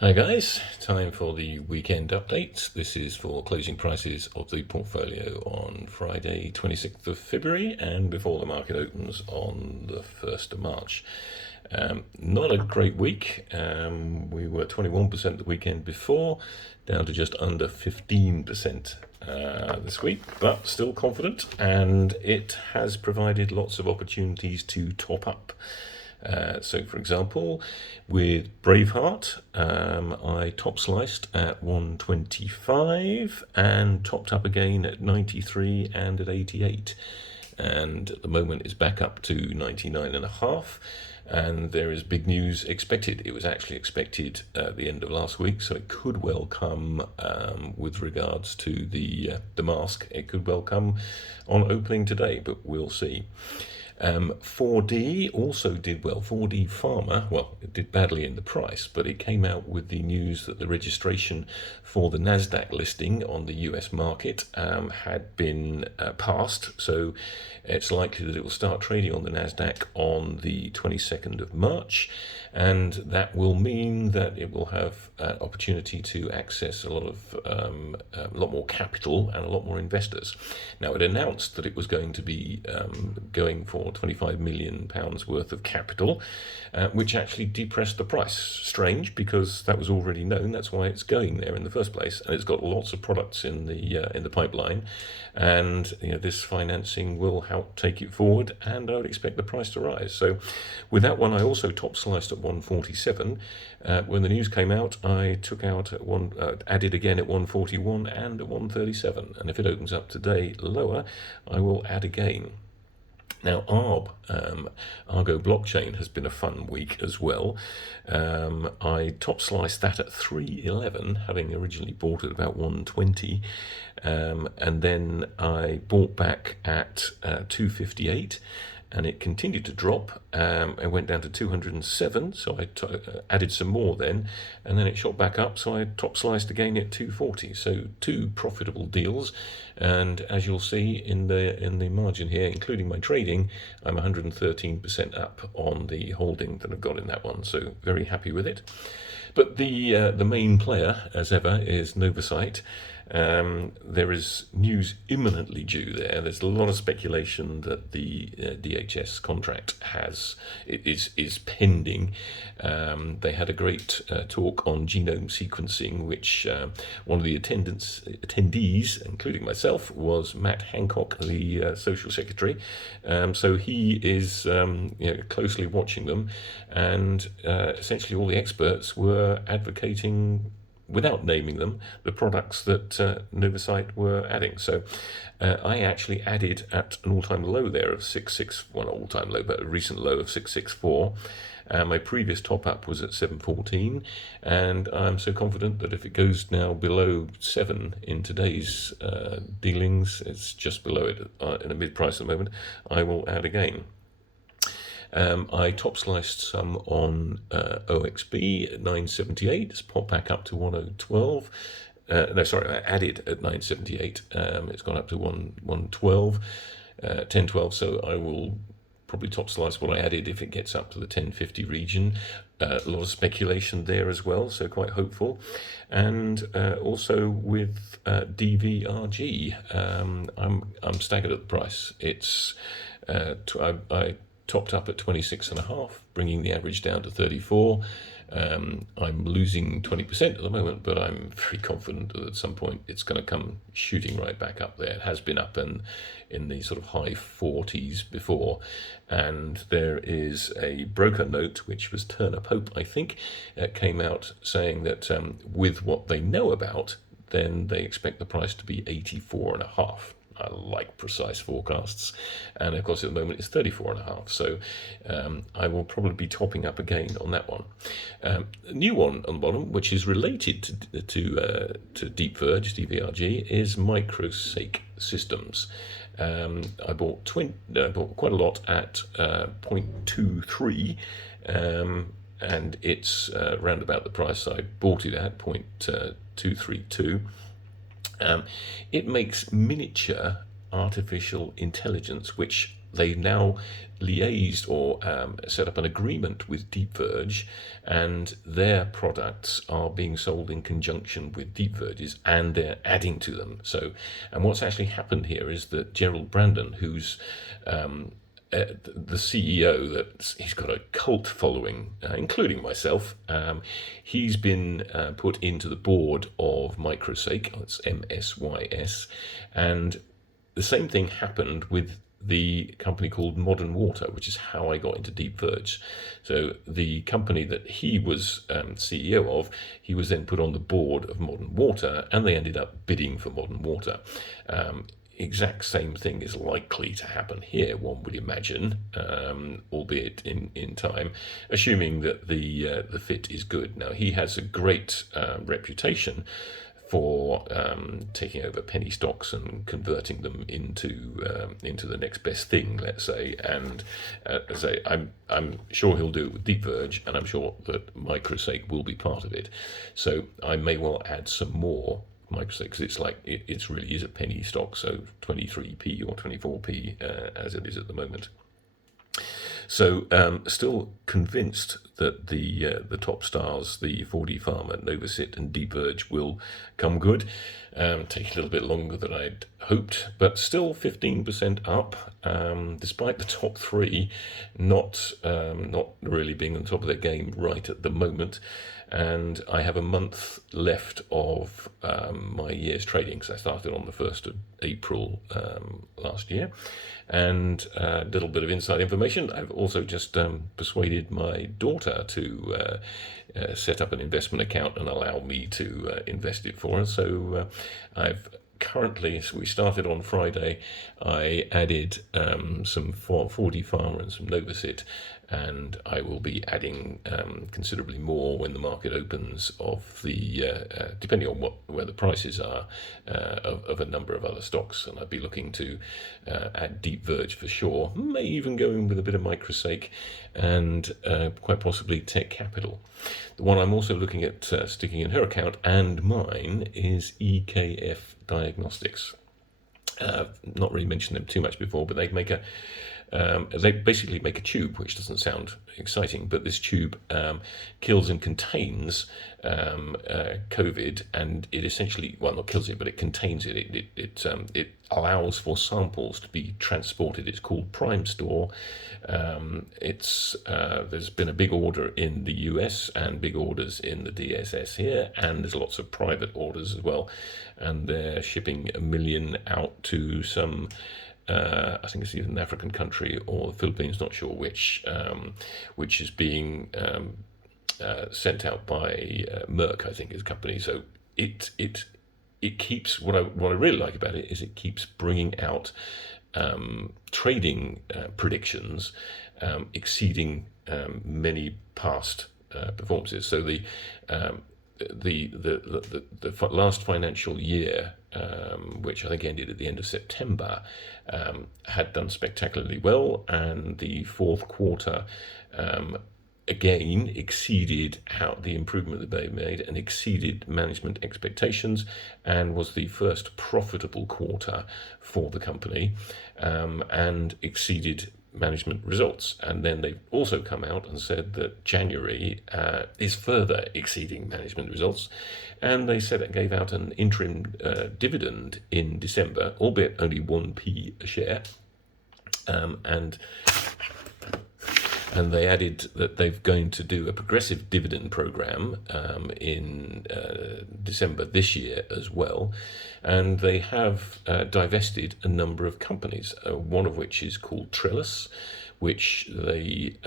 Hi guys, time for the weekend update. This is for closing prices of the portfolio on Friday 26th of February and before the market opens on the 1st of March. Not a great week. We were 21% the weekend before, down to just under 15% this week, but still confident, and it has provided lots of opportunities to top up. So, for example, with Braveheart, I top sliced at 125 and topped up again at 93 and at 88. And at the moment is back up to 99.5. And there is big news expected. It was actually expected at the end of last week, so it could well come with regards to the mask. It could well come on opening today, but we'll see. 4D also did well. 4D Pharma, well, it did badly in the price, but it came out with the news that the registration for the NASDAQ listing on the US market had been passed. So it's likely that it will start trading on the NASDAQ on the 22nd of March. And that will mean that it will have an opportunity to access a lot more capital and a lot more investors. Now, it announced that it was going to be going for £25 million worth of capital, which actually depressed the price. Strange, because that was already known. That's why it's going there in the first place, and it's got lots of products in the pipeline, and this financing will help take it forward, and I would expect the price to rise. So, with that one, I also top sliced at 147. When the news came out, I took out at added again at 141 and at 137, and if it opens up today lower, I will add again. Now, Argo Blockchain has been a fun week as well. I top sliced that at 311, having originally bought at about 120, and then I bought back at 258. And it continued to drop. It went down to 207, so I added some more then, and then it shot back up, so I top sliced again at 240. So two profitable deals, and as you'll see in the margin here, including my trading, I'm 113% up on the holding that I've got in that one. So very happy with it. But the main player, as ever, is NCYT. There is news imminently due there. There's a lot of speculation that the DHS contract is pending. They had a great talk on genome sequencing, which one of the attendees, including myself, was Matt Hancock, the social secretary. So he is closely watching them, and essentially all the experts were advocating, without naming them, the products that NCYT were adding. So I actually added at an all-time low there of 6.6, well, not all-time low, but a recent low of 6.64. My previous top-up was at 7.14, and I'm so confident that if it goes now below 7 in today's dealings, it's just below it in a mid-price at the moment, I will add again. I top sliced some on OXB at 978. It's popped back up to 1012. I added at 978. It's gone up to 112, 1012. So I will probably top slice what I added if it gets up to the 1050 region. A lot of speculation there as well, so quite hopeful. And also with DVRG, I'm staggered at the price. It's I topped up at 26.5, bringing the average down to 34. I'm losing 20% at the moment, but I'm very confident that at some point it's going to come shooting right back up there. It has been up in the sort of high 40s before, and there is a broker note, which was Turner Pope, I think, came out saying that with what they know about, then they expect the price to be 84.5. I like precise forecasts, and of course at the moment it's 34.5, so I will probably be topping up again on that one. A new one on the bottom, which is related to DVRG, is Microsake Systems. I bought quite a lot at 0.23, and it's round about the price I bought it at, 0.232. It makes miniature artificial intelligence, which they've now liaised or set up an agreement with DeepVerge, and their products are being sold in conjunction with DeepVerge's, and they're adding to them. So, and what's actually happened here is that Gerald Brandon, who's the CEO, that he's got a cult following, including myself. He's been put into the board of Microsake, it's MSYS, and the same thing happened with the company called Modern Water, which is how I got into DeepVerge. So the company that he was CEO of, he was then put on the board of Modern Water, and they ended up bidding for Modern Water. Exact same thing is likely to happen here, one would imagine, albeit in time, assuming that the fit is good. Now, he has a great reputation for taking over penny stocks and converting them into the next best thing, let's say. And as I say, I'm sure he'll do it with DeepVerge, and I'm sure that Microsake will be part of it. So I may well add some more Microsake, because it's like it really is a penny stock, so 23p or 24p as it is at the moment. So still convinced that the top stars, the 4D Pharma, NovaCit and DeepVerge, will come good. Take a little bit longer than I'd hoped, but still 15% up, despite the top three not really being on top of their game right at the moment. And I have a month left of my year's trading, because I started on the 1st of April last year. And a little bit of inside information, I've also just persuaded my daughter to set up an investment account and allow me to invest it for her. So I've currently, so we started on Friday, I added some 4D Pharma and some NovaCit, and I will be adding considerably more when the market opens of the, depending on where the prices are, of a number of other stocks. And I'd be looking to add DeepVerge for sure, may even go in with a bit of Microsake, and quite possibly Tech Capital. The one I'm also looking at sticking in her account and mine is EKF Diagnostics. Not really mentioned them too much before, but they basically make a tube, which doesn't sound exciting, but this tube kills and contains COVID, and it essentially, well, not kills it, but it contains it. It allows for samples to be transported. It's called Prime Store. There's been a big order in the US and big orders in the DSS here, and there's lots of private orders as well, and they're shipping 1 million out to some I think it's either an African country or the Philippines, not sure which is being sent out by Merck, I think, is a company. So it keeps, what I really like about it is it keeps bringing out trading predictions exceeding many past performances. So the last financial year, which I think ended at the end of September, had done spectacularly well, and the fourth quarter again exceeded the improvement that they made and exceeded management expectations, and was the first profitable quarter for the company, and exceeded management results. And then they've also come out and said that January is further exceeding management results, and they said it gave out an interim dividend in December, albeit only 1p a share, and they added that they're going to do a progressive dividend program in December this year as well. And they have divested a number of companies, one of which is called Trellis, which they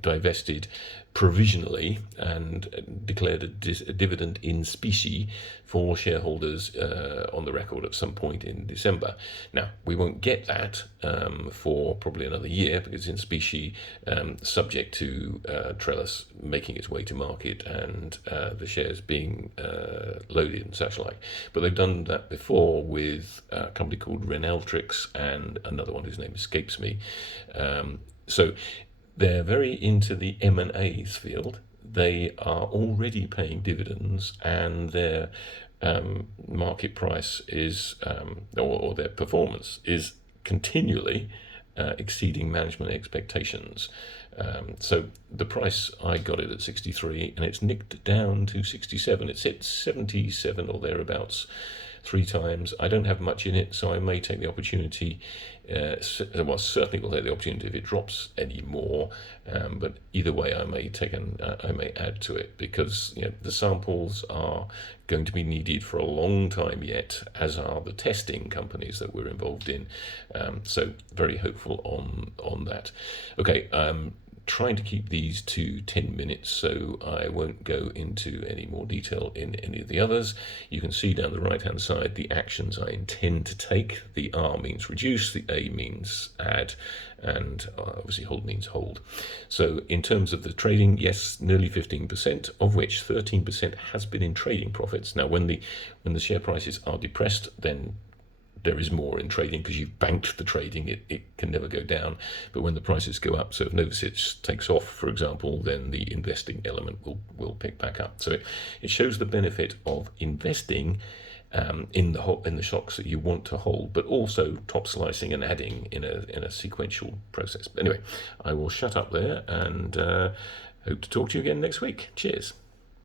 divested provisionally and declared a dividend in specie for shareholders on the record at some point in December. Now, we won't get that for probably another year, because in specie, subject to Trellis making its way to market and the shares being loaded and such like. But they've done that before with a company called Renaltrix and another one whose name escapes me. So they're very into the M&As field. They are already paying dividends, and their market price is, or their performance is continually exceeding management expectations. So the price, I got it at 63 and it's nicked down to 67. It's hit 77 or thereabouts 3 times. I don't have much in it, so I may take the opportunity. Well, certainly will take the opportunity if it drops any more. But either way, I may add to it, because the samples are going to be needed for a long time yet, as are the testing companies that we're involved in. So very hopeful on that. Okay. Trying to keep these to 10 minutes, so I won't go into any more detail in any of the others. You can see down the right hand side the actions I intend to take. The R means reduce, the A means add, and obviously hold means hold. So in terms of the trading, yes, nearly 15%, of which 13% has been in trading profits. Now when the share prices are depressed, then there is more in trading because you've banked the trading. It can never go down. But when the prices go up, so if NCYT takes off, for example, then the investing element will pick back up. So it shows the benefit of investing in the stocks that you want to hold, but also top slicing and adding in a sequential process. But anyway, I will shut up there and hope to talk to you again next week. Cheers.